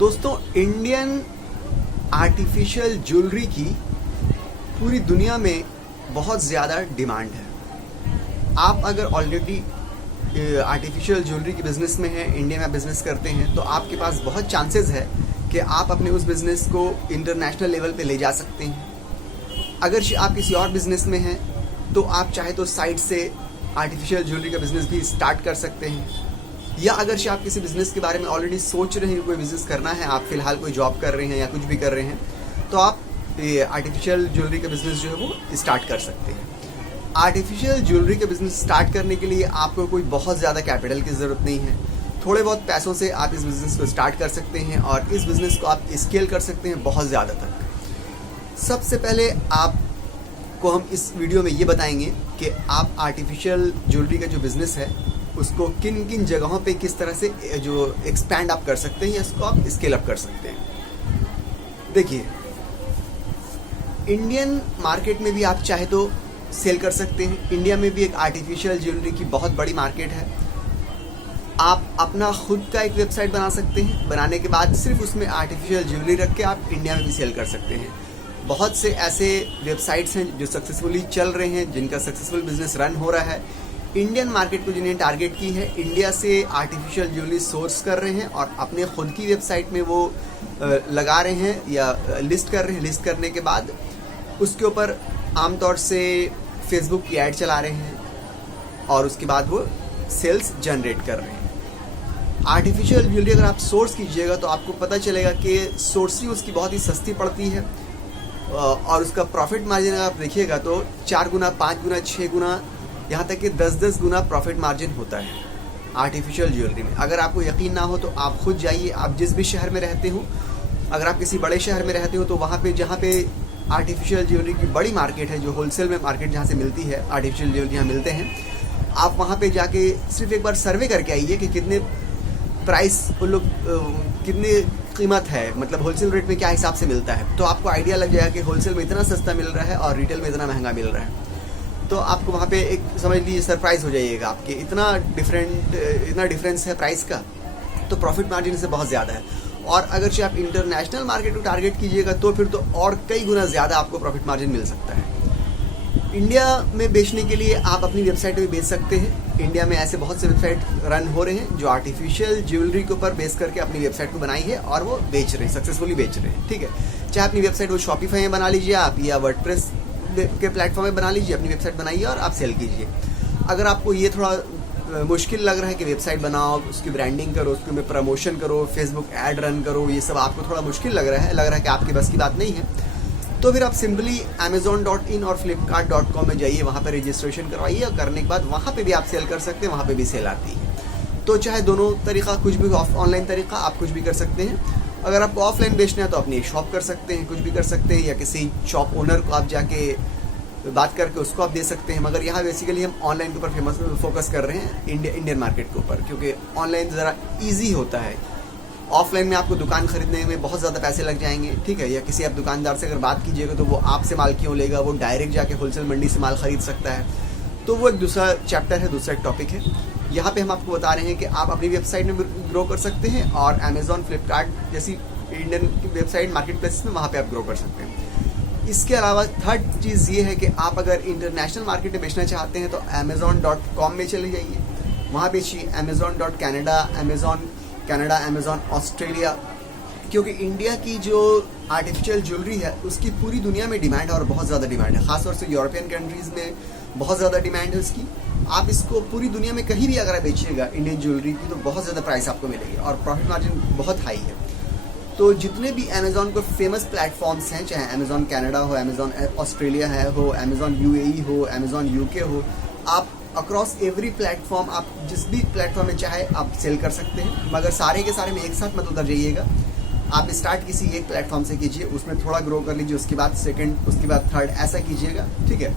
दोस्तों, Indian artificial jewellery की पूरी दुनिया में बहुत ज़्यादा डिमांड है। आप अगर ऑलरेडी आर्टिफिशियल ज्वेलरी की बिज़नेस में हैं, इंडिया में बिज़नेस करते हैं, तो आपके पास बहुत चांसेस है कि आप अपने उस बिज़नेस को इंटरनेशनल लेवल पे ले जा सकते हैं। अगर आप किसी और बिज़नेस में हैं तो आप चाहे तो साइड से आर्टिफिशियल ज्वेलरी का बिज़नेस भी स्टार्ट कर सकते हैं। या अगर आप किसी बिज़नेस के बारे में ऑलरेडी सोच रहे हैं, कोई बिज़नेस करना है, आप फ़िलहाल कोई जॉब कर रहे हैं या कुछ भी कर रहे हैं, तो आप ये आर्टिफिशियल ज्वेलरी का बिज़नेस जो है वो स्टार्ट कर सकते हैं। आर्टिफिशियल ज्वेलरी का बिज़नेस स्टार्ट करने के लिए आपको कोई बहुत ज़्यादा कैपिटल की ज़रूरत नहीं है। थोड़े बहुत पैसों से आप इस बिज़नेस को स्टार्ट कर सकते हैं और इस बिज़नेस को आप स्केल कर सकते हैं बहुत ज़्यादा तक। सबसे पहले आपको हम इस वीडियो में ये बताएंगे कि आप आर्टिफिशियल ज्वेलरी का जो बिज़नेस है उसको किन किन जगहों पे किस तरह से जो एक्सपैंड आप कर सकते हैं या इसको आप स्केल अप कर सकते हैं। देखिए, इंडियन मार्केट में भी आप चाहे तो सेल कर सकते हैं। इंडिया में भी एक आर्टिफिशियल ज्वेलरी की बहुत बड़ी मार्केट है। आप अपना खुद का एक वेबसाइट बना सकते हैं। बनाने के बाद सिर्फ उसमें आर्टिफिशियल ज्वेलरी रख के आप इंडिया में भी सेल कर सकते हैं। बहुत से ऐसे वेबसाइट्स हैं जो सक्सेसफुली चल रहे हैं, जिनका सक्सेसफुल बिजनेस रन हो रहा है। इंडियन मार्केट को जिन्हें टारगेट की है, इंडिया से आर्टिफिशियल ज्वेलरी सोर्स कर रहे हैं और अपने खुद की वेबसाइट में वो लगा रहे हैं या लिस्ट कर रहे हैं। लिस्ट करने के बाद उसके ऊपर आमतौर से फेसबुक की ऐड चला रहे हैं और उसके बाद वो सेल्स जनरेट कर रहे हैं। आर्टिफिशियल ज्वेलरी अगर आप सोर्स कीजिएगा तो आपको पता चलेगा कि सोर्सिंग उसकी बहुत ही सस्ती पड़ती है और उसका प्रॉफिट मार्जिन अगर आप देखिएगा तो 4 गुना, 5 गुना, 6 गुना, यहाँ तक कि 10-10 गुना प्रॉफिट मार्जिन होता है आर्टिफिशियल ज्वेलरी में। अगर आपको यकीन ना हो तो आप खुद जाइए, आप जिस भी शहर में रहते हो, अगर आप किसी बड़े शहर में रहते हो तो वहाँ पे जहाँ पे आर्टिफिशियल ज्वेलरी की बड़ी मार्केट है, जो होलसेल में मार्केट जहाँ से मिलती है, आर्टिफिशियल ज्वेलरी यहाँ मिलते हैं, आप वहाँ पे जाके सिर्फ एक बार सर्वे करके आइए कि कितने प्राइस उन लोग कितनी कीमत है, मतलब होलसेल रेट में क्या हिसाब से मिलता है। तो आपको आइडिया लग जाएगा कि होलसेल में इतना सस्ता मिल रहा है और रिटेल में इतना महंगा मिल रहा है। तो आपको वहाँ पे एक समझ लीजिए सरप्राइज हो जाइएगा आपके, इतना डिफरेंस है प्राइस का, तो प्रॉफिट मार्जिन से बहुत ज़्यादा है। और अगर आप इंटरनेशनल मार्केट को टारगेट कीजिएगा तो फिर तो और कई गुना ज़्यादा आपको प्रॉफिट मार्जिन मिल सकता है। इंडिया में बेचने के लिए आप अपनी वेबसाइट पे बेच सकते हैं। इंडिया में ऐसे बहुत से वेबसाइट रन हो रहे हैं जो आर्टिफिशियल ज्वेलरी के ऊपर बेस करके अपनी वेबसाइट को बनाई है और वो बेच रहे हैं, सक्सेसफुली बेच रहे हैं। ठीक है, चाहे अपनी वेबसाइट वो शॉपिफाई में बना लीजिए आप या वर्डप्रेस के प्लेटफॉर्म में बना लीजिए, अपनी वेबसाइट बनाइए और आप सेल कीजिए। अगर आपको ये थोड़ा मुश्किल लग रहा है कि वेबसाइट बनाओ, उसकी ब्रांडिंग करो, उसके में प्रमोशन करो, फेसबुक ऐड रन करो, ये सब आपको थोड़ा मुश्किल लग रहा है कि आपके बस की बात नहीं है, तो फिर आप सिंपली amazon.in और flipkart.com में जाइए, वहाँ पर रजिस्ट्रेशन करवाइए और करने के बाद वहाँ पे भी आप सेल कर सकते हैं, वहाँ पे भी सेल आती है। तो चाहे दोनों तरीका, कुछ भी ऑनलाइन तरीका आप कुछ भी कर सकते हैं। अगर आपको ऑफलाइन बेचना है तो अपनी एक शॉप कर सकते हैं, कुछ भी कर सकते हैं, या किसी शॉप ओनर को आप जाके बात करके उसको आप दे सकते हैं। मगर यहाँ बेसिकली हम ऑनलाइन के ऊपर फोकस कर रहे हैं, इंडियन मार्केट के ऊपर, क्योंकि ऑनलाइन ज़रा ईजी होता है। ऑफलाइन में आपको दुकान खरीदने में बहुत ज़्यादा पैसे लग जाएंगे, ठीक है, या किसी आप दुकानदार से अगर बात कीजिएगा तो वो आपसे माल क्यों लेगा, वो डायरेक्ट जाके होलसेल मंडी से माल खरीद सकता है। तो वो एक दूसरा चैप्टर है, दूसरा एक टॉपिक है। यहाँ पे हम आपको बता रहे हैं कि आप अपनी वेबसाइट में ग्रो कर सकते हैं और अमेजॉन, फ्लिपकार्ट जैसी इंडियन वेबसाइट मार्केट प्लेस में वहाँ पे आप ग्रो कर सकते हैं। इसके अलावा थर्ड चीज़ ये है कि आप अगर इंटरनेशनल मार्केट में बेचना चाहते हैं तो amazon.com में चले जाइए, वहाँ बेचिए। amazon.canada, Amazon Canada, Amazon Australia, क्योंकि इंडिया की जो आर्टिफिशियल ज्वेलरी है उसकी पूरी दुनिया में डिमांड है और बहुत ज़्यादा डिमांड है। खासतौर से यूरोपियन कंट्रीज़ में बहुत ज़्यादा डिमांड है उसकी। आप इसको पूरी दुनिया में कहीं भी अगर आप बेचिएगा इंडियन ज्वेलरी की तो बहुत ज़्यादा प्राइस आपको मिलेगी और प्रॉफिट मार्जिन बहुत हाई है। तो जितने भी अमेजॉन को फेमस प्लेटफॉर्म्स हैं, चाहे अमेजॉन कनाडा हो, अमेजॉन ऑस्ट्रेलिया हो, अमेजॉन UAE हो, अमेजॉन UK हो, आप अक्रॉस एवरी प्लेटफॉर्म, आप जिस भी प्लेटफॉर्म में चाहे आप सेल कर सकते हैं। मगर सारे के सारे में एक साथ मत उतर जाइएगा। आप स्टार्ट किसी एक प्लेटफॉर्म से कीजिए, उसमें थोड़ा ग्रो कर लीजिए, उसके बाद सेकंड, उसके बाद थर्ड, ऐसा कीजिएगा। ठीक है,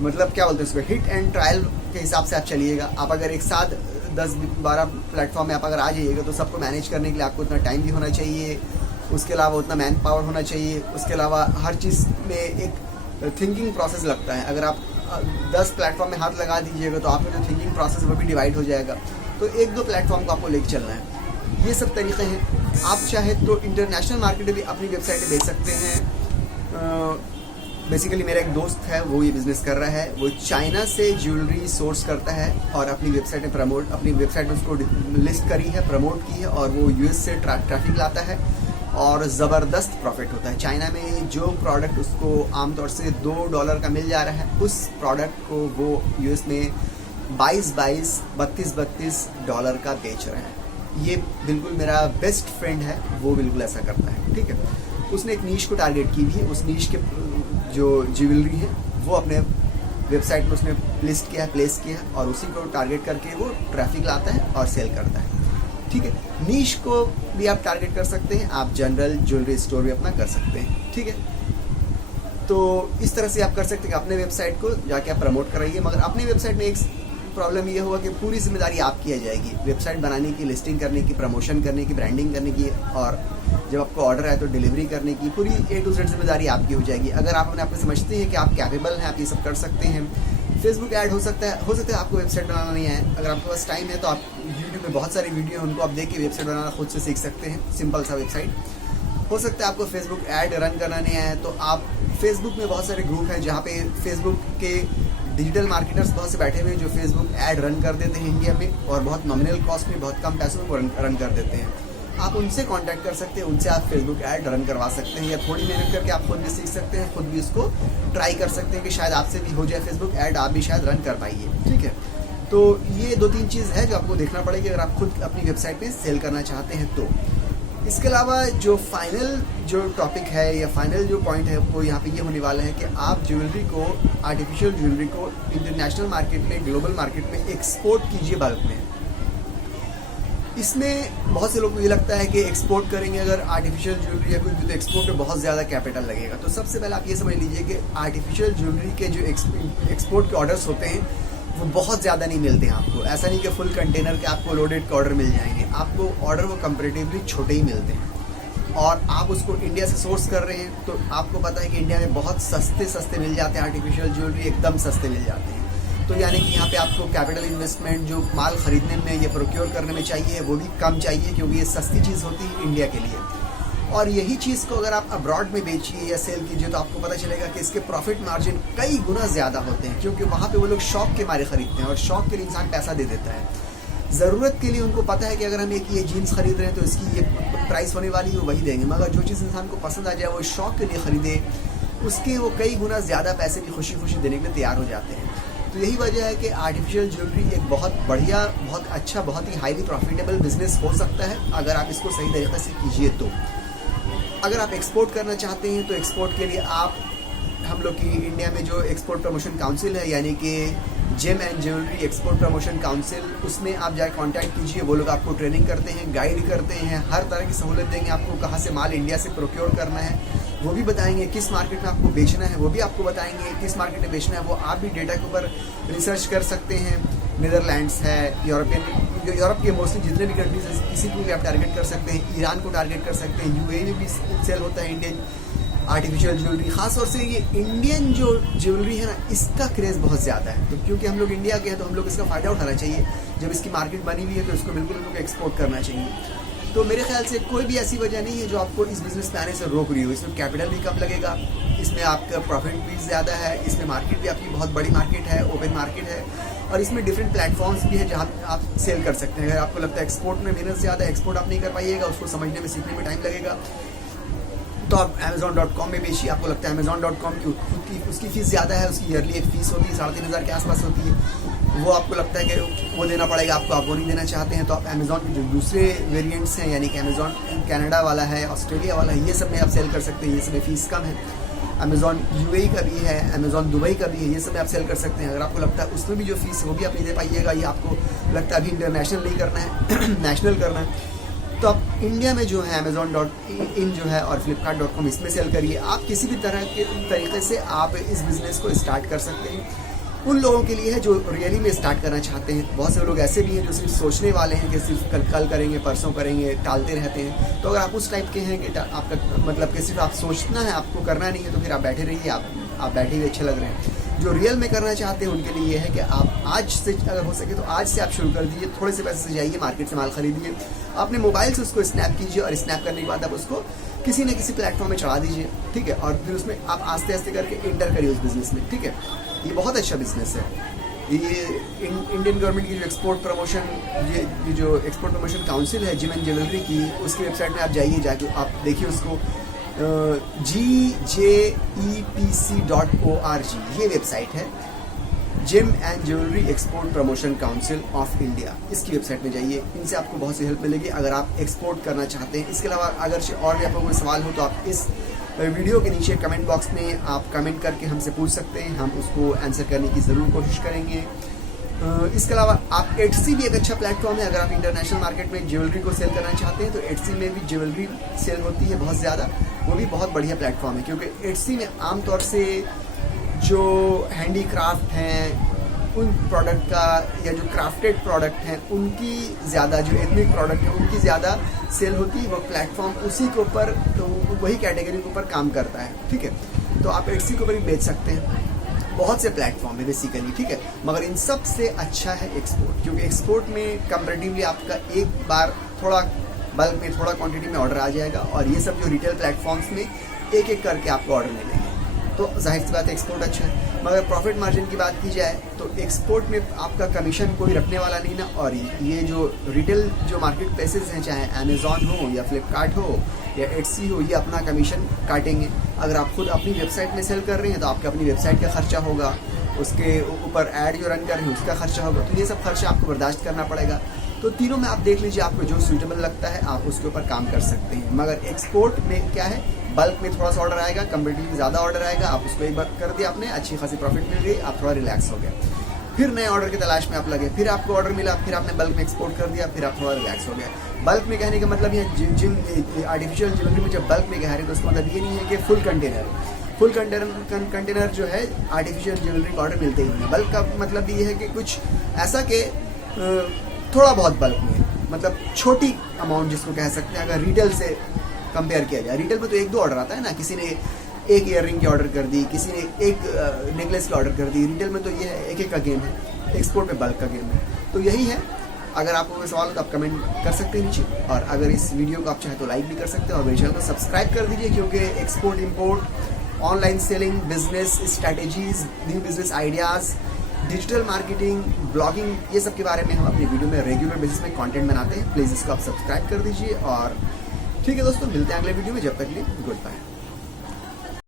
मतलब क्या बोलते हैं उसमें, हिट एंड ट्रायल के हिसाब से आप चलिएगा। आप अगर एक साथ 10-12 प्लेटफॉर्म में आप अगर आ जाइएगा तो सबको मैनेज करने के लिए आपको उतना टाइम भी होना चाहिए, उसके अलावा उतना मैन पावर होना चाहिए, उसके अलावा हर चीज़ में एक थिंकिंग प्रोसेस लगता है। अगर आप 10 प्लेटफॉर्म में हाथ लगा दीजिएगा तो आपका जो थिंकिंग प्रोसेस वो भी डिवाइड हो जाएगा। तो 1-2 प्लेटफॉर्म को आपको लेके चलना है। ये सब तरीक़े हैं। आप चाहे तो इंटरनेशनल मार्केट में भी अपनी वेबसाइट बेच सकते हैं। बेसिकली मेरा एक दोस्त है, वो ये बिज़नेस कर रहा है। वो चाइना से ज्वेलरी सोर्स करता है और अपनी वेबसाइट में अपनी वेबसाइट में उसको लिस्ट करी है, प्रमोट की है, और वो यूएस से ट्रैफिक लाता है और ज़बरदस्त प्रॉफिट होता है। चाइना में जो प्रोडक्ट उसको आमतौर से $2 का मिल जा रहा है, उस प्रोडक्ट को वो यूएस में 22, 32 डॉलर का बेच रहा है। ये बिल्कुल मेरा बेस्ट फ्रेंड है, वो बिल्कुल ऐसा करता है। ठीक है, उसने एक नीश को टारगेट की भी है। उस नीश के जो ज्वेलरी है वो अपने वेबसाइट में उसने लिस्ट किया है, प्लेस किया है, और उसी को टारगेट करके वो ट्रैफिक लाता है और सेल करता है। ठीक है, नीश को भी आप टारगेट कर सकते हैं, आप जनरल ज्वेलरी स्टोर भी अपना कर सकते हैं। ठीक है, तो इस तरह से आप कर सकते हैं कि अपने वेबसाइट को जाके आप प्रमोट कराइए। मगर अपनी वेबसाइट में एक प्रॉब्लम ये होगा कि पूरी जिम्मेदारी आपकी आ जाएगी, वेबसाइट बनाने की, लिस्टिंग करने की, प्रमोशन करने की, ब्रांडिंग करने की, और जब आपको ऑर्डर आए तो डिलीवरी करने की पूरी A to Z जिम्मेदारी आपकी हो जाएगी। अगर आप अपने आप को समझते हैं कि आप कैपेबल हैं, आप ये सब कर सकते हैं। फेसबुक ऐड हो सकता है आपको वेबसाइट बनाना नहीं है। अगर आपके पास टाइम है तो आप यूट्यूब में बहुत सारी वीडियो हैं, उनको आप देख के वेबसाइट बनाना खुद से सीख सकते हैं, सिंपल सा वेबसाइट। हो सकता है आपको फेसबुक ऐड रन करना नहीं आया, तो आप फेसबुक में बहुत सारे ग्रुप हैं जहाँ पे फेसबुक के डिजिटल मार्केटर्स बहुत से बैठे हुए हैं जो फेसबुक ऐड रन कर देते हैं इंडिया में, और बहुत नॉमिनल कॉस्ट में, बहुत कम पैसों में रन कर देते हैं। आप उनसे कांटेक्ट कर सकते हैं, उनसे आप फेसबुक ऐड रन करवा सकते हैं, या थोड़ी मेहनत करके आप खुद भी सीख सकते हैं, खुद भी इसको ट्राई कर सकते हैं कि शायद आपसे भी हो जाए फेसबुक ऐड, आप भी शायद रन कर पाइए। ठीक है, तो ये 2-3 चीज़ है जो आपको देखना पड़ेगी अगर आप खुद अपनी वेबसाइट पे सेल करना चाहते हैं तो। इसके अलावा जो फाइनल जो टॉपिक है या फाइनल जो पॉइंट है वो यहाँ पे ये होने वाला है कि आप ज्वेलरी को, आर्टिफिशियल ज्वेलरी को इंटरनेशनल मार्केट में, ग्लोबल मार्केट में एक्सपोर्ट कीजिए बल्क में। इसमें बहुत से लोगों को ये लगता है कि एक्सपोर्ट करेंगे अगर आर्टिफिशियल ज्वेलरी या कुछ भी, तो एक्सपोर्ट में बहुत ज़्यादा कैपिटल लगेगा। तो सबसे पहले आप ये समझ लीजिए कि आर्टिफिशियल ज्वेलरी के जो एक्सपोर्ट के ऑर्डर्स होते हैं वो बहुत ज़्यादा नहीं मिलते हैं आपको। ऐसा नहीं कि फुल कंटेनर के आपको लोडेड के ऑर्डर मिल जाएंगे, आपको ऑर्डर वो कंपेरेटिवली छोटे ही मिलते हैं। और आप उसको इंडिया से सोर्स कर रहे हैं तो आपको पता है कि इंडिया में बहुत सस्ते मिल जाते हैं आर्टिफिशियल ज्वेलरी, एकदम सस्ते मिल जाते हैं। तो यानी कि यहाँ पे आपको कैपिटल इन्वेस्टमेंट जो माल खरीदने में या प्रोक्योर करने में चाहिए वो भी कम चाहिए, क्योंकि ये सस्ती चीज़ होती है इंडिया के लिए। और यही चीज़ को अगर आप अब्रॉड में बेचिए या सेल कीजिए तो आपको पता चलेगा कि इसके प्रॉफिट मार्जिन कई गुना ज़्यादा होते हैं, क्योंकि वहाँ पे वो लोग शौक के मारे खरीदते हैं, और शौक के लिए इंसान पैसा दे देता है। ज़रूरत के लिए उनको पता है कि अगर हम एक ये जीन्स खरीद रहे हैं तो इसकी ये प्राइस होने वाली है, वो वही देंगे। मगर जो चीज़ इंसान को पसंद आ जाए वो शौक के लिए खरीदे, उसके वो कई गुना ज़्यादा पैसे भी खुशी खुशी देने के लिए तैयार हो जाते हैं। तो यही वजह है कि आर्टिफिशियल ज्वेलरी एक बहुत बढ़िया, बहुत अच्छा, बहुत ही हाईली प्रॉफिटेबल बिजनेस हो सकता है अगर आप इसको सही तरीके से कीजिए तो। अगर आप एक्सपोर्ट करना चाहते हैं तो एक्सपोर्ट के लिए आप, हम लोग की इंडिया में जो एक्सपोर्ट प्रमोशन काउंसिल है, यानी कि gem and jewellery export promotion council, उसमें आप जाए कांटेक्ट कीजिए। वो लोग आपको ट्रेनिंग करते हैं, गाइड करते हैं, हर तरह की सहूलत देंगे आपको। कहाँ से माल इंडिया से प्रोक्योर करना है वो भी बताएंगे, किस मार्केट में आपको बेचना है वो भी आपको बताएंगे, किस मार्केट में बेचना है वो आप भी डेटा के ऊपर रिसर्च कर सकते हैं। नीदरलैंड्स है, यूरोप के मोस्टली जितने भी कंट्रीज हैं किसी को भी आप टारगेट कर सकते हैं, ईरान को टारगेट कर सकते हैं, यूएई में भी सेल होता है इंडियन आर्टिफिशियल ज्वेलरी। खासतौर से ये इंडियन जो ज्वेलरी है ना, इसका क्रेज़ बहुत ज़्यादा है। तो क्योंकि हम लोग इंडिया के हैं तो हम लोग इसका फ़ायदा उठाना चाहिए। जब इसकी मार्केट बनी हुई है तो इसको बिल्कुल हम लोग एक्सपोर्ट करना चाहिए। तो मेरे ख्याल से कोई भी ऐसी वजह नहीं है जो आपको इस बिज़नेस में आने से रोक रही हो। इसमें कैपिटल भी कम लगेगा, इसमें आपका प्रॉफिट भी ज़्यादा है, इसमें मार्केट भी आपकी बहुत बड़ी मार्केट है, ओपन मार्केट है, और इसमें डिफरेंट प्लेटफॉर्म्स भी हैं जहाँ आप सेल कर सकते हैं। अगर आपको लगता है एक्सपोर्ट में मेहनत ज़्यादा है, एक्सपोर्ट आप नहीं कर पाइएगा, उसको समझने में, सीखने में टाइम लगेगा, तो आप Amazon.com में बेचिए। आपको लगता है Amazon.com की उसकी फ़ीस ज़्यादा है, उसकी ईयरली एक फ़ीस होती है 3500 के आसपास होती है, वो आपको लगता है कि वो देना पड़ेगा आपको, आप वो नहीं देना चाहते हैं, तो आप Amazon के जो दूसरे वेरिएंट्स हैं, यानी कि Amazon कनाडा वाला है, ऑस्ट्रेलिया वाला है, ये सब में आप सेल कर सकते हैं, ये सब में फ़ीस कम है। Amazon UAE का भी है, Amazon दुबई का भी है, ये सब में आप सेल कर सकते हैं। अगर आपको लगता है उसमें भी जो फ़ीस है वो भी आप नहीं दे पाइएगा, या आपको लगता है अभी इंटरनेशनल नहीं करना है नेशनल करना है, तो आप इंडिया में जो है Amazon.in जो है और Flipkart.com, इसमें सेल करिए। आप किसी भी तरह के तरीके से आप इस बिज़नेस को स्टार्ट कर सकते हैं। उन लोगों के लिए है जो रियली में स्टार्ट करना चाहते हैं। बहुत से लोग ऐसे भी हैं जो सिर्फ सोचने वाले हैं कि सिर्फ कल करेंगे, परसों करेंगे, टालते रहते हैं। तो अगर आप उस टाइप के हैं कि आपका मतलब कि सिर्फ आप सोचना है, आपको करना नहीं है, तो फिर आप बैठे रहिए, आप बैठे हुए अच्छे लग रहे हैं। जो रियल में करना चाहते हैं उनके लिए ये है कि आप आज से, अगर हो सके तो आज से आप शुरू कर दीजिए, थोड़े से पैसे से जाइए, मार्केट से माल खरीदिए, अपने मोबाइल से उसको स्नैप कीजिए और स्नैप करने के बाद आप उसको किसी न किसी प्लेटफॉर्म में चढ़ा दीजिए, ठीक है, और फिर उसमें आप आस्ते आस्ते करके इंटर करिए उस बिजनेस में, ठीक है। ये बहुत अच्छा बिजनेस है। ये इंडियन गवर्नमेंट की जो एक्सपोर्ट प्रमोशन, ये जो एक्सपोर्ट प्रमोशन काउंसिल है जिम एंड ज्वेलरी की, उसकी वेबसाइट में आप जाइए, जाके आप देखिए उसको, GJEPC.org ये वेबसाइट है, gym and jewellery export promotion council of India. इसकी वेबसाइट में जाइए, इनसे आपको बहुत सी हेल्प मिलेगी अगर आप एक्सपोर्ट करना चाहते हैं। इसके अलावा अगर और भी आपको कोई सवाल हो तो आप इस वीडियो के नीचे कमेंट बॉक्स में आप कमेंट करके हमसे पूछ सकते हैं, हम उसको आंसर करने की ज़रूर कोशिश करेंगे। इसके अलावा आप एटसी भी एक अच्छा प्लेटफॉर्म है। अगर आप इंटरनेशनल मार्केट में ज्वेलरी को सेल करना चाहते हैं तो एटसी में भी ज्वेलरी सेल होती है बहुत ज़्यादा, वो भी बहुत बढ़िया प्लेटफॉर्म है, क्योंकि एटसी में आमतौर से जो हैंडीक्राफ्ट हैं उन प्रोडक्ट का, या जो क्राफ्टेड प्रोडक्ट हैं उनकी ज़्यादा, जो एथनिक प्रोडक्ट है उनकी ज़्यादा सेल होती है। वो प्लेटफॉर्म उसी के ऊपर, तो वही कैटेगरी के ऊपर काम करता है, ठीक है। तो आप एटसी के ऊपर भी बेच सकते हैं। बहुत से प्लेटफॉर्म है बेसिकली, ठीक है, मगर इन सब से अच्छा है एक्सपोर्ट, क्योंकि एक्सपोर्ट में कंपैरेटिवली आपका एक बार थोड़ा बल्क में, थोड़ा क्वांटिटी में ऑर्डर आ जाएगा, और ये सब जो रिटेल प्लेटफॉर्म्स में एक एक करके आपको ऑर्डर मिलेंगे, तो जाहिर सी बात है एक्सपोर्ट अच्छा है। मगर प्रॉफिट मार्जिन की बात की जाए तो एक्सपोर्ट में आपका कमीशन कोई रखने वाला नहीं ना, और ये जो रिटेल जो मार्केट प्लेसेस हैं, चाहे अमेज़ॉन हो या फ्लिपकार्ट हो या एटसी हो, ये अपना कमीशन काटेंगे। अगर आप खुद अपनी वेबसाइट में सेल कर रहे हैं तो आपके अपनी वेबसाइट का खर्चा होगा, उसके ऊपर ऐड जो रन कर रहे हैं उसका खर्चा होगा, तो ये सब खर्चा आपको बर्दाश्त करना पड़ेगा। तो तीनों में आप देख लीजिए, आपको जो सूटेबल लगता है आप उसके ऊपर काम कर सकते हैं। मगर एक्सपोर्ट में क्या है, बल्क में थोड़ा सा ऑर्डर आएगा, कंपेरेटिवली ज़्यादा ऑर्डर आएगा, आप उसको एक बार कर दिया आपने, अच्छी खासी प्रॉफिट मिल गई, आप थोड़ा रिलैक्स हो गए, फिर नए ऑर्डर की तलाश में आप लगे, फिर आपको ऑर्डर मिला, फिर आपने बल्क में एक्सपोर्ट कर दिया, फिर आप थोड़ा रिलैक्स हो गए। बल्क में कहने का मतलब ये जिम आर्टिफिशियल ज्वेलरी में जब बल्क में कह रहे हैं तो उसका मतलब ये नहीं है कि फुल कंटेनर जो है आर्टिफिशियल ज्वेलरी का ऑर्डर मिलते ही नहीं। बल्क का मतलब ये है कि कुछ ऐसा कि थोड़ा बहुत बल्क में, मतलब छोटी अमाउंट जिसको कह सकते हैं। अगर रिटेल से कंपेयर किया जाए, रिटेल में तो एक दो ऑर्डर आता है ना, किसी ने एक ईयररिंग की ऑर्डर कर दी, किसी ने एक नेकलेस की ऑर्डर कर दी। रिटेल में तो ये है एक एक का गेम है, एक्सपोर्ट में बल्क का गेम है। तो यही है, अगर आपको कोई सवाल हो तो आप कमेंट कर सकते हैं नीचे, और अगर इस वीडियो को आप चाहे तो लाइक भी कर सकते हैं, और मेरे चैनल को सब्सक्राइब कर दीजिए, क्योंकि export import, online selling, business strategies, new business ideas, digital marketing, blogging, ये सब के बारे में हम अपनी वीडियो में रेगुलर बेसिस में कंटेंट बनाते हैं। प्लीज़ इसको आप सब्सक्राइब कर दीजिए, और ठीक है दोस्तों, मिलते हैं अगले वीडियो में, जब तक के लिए गुड बाय।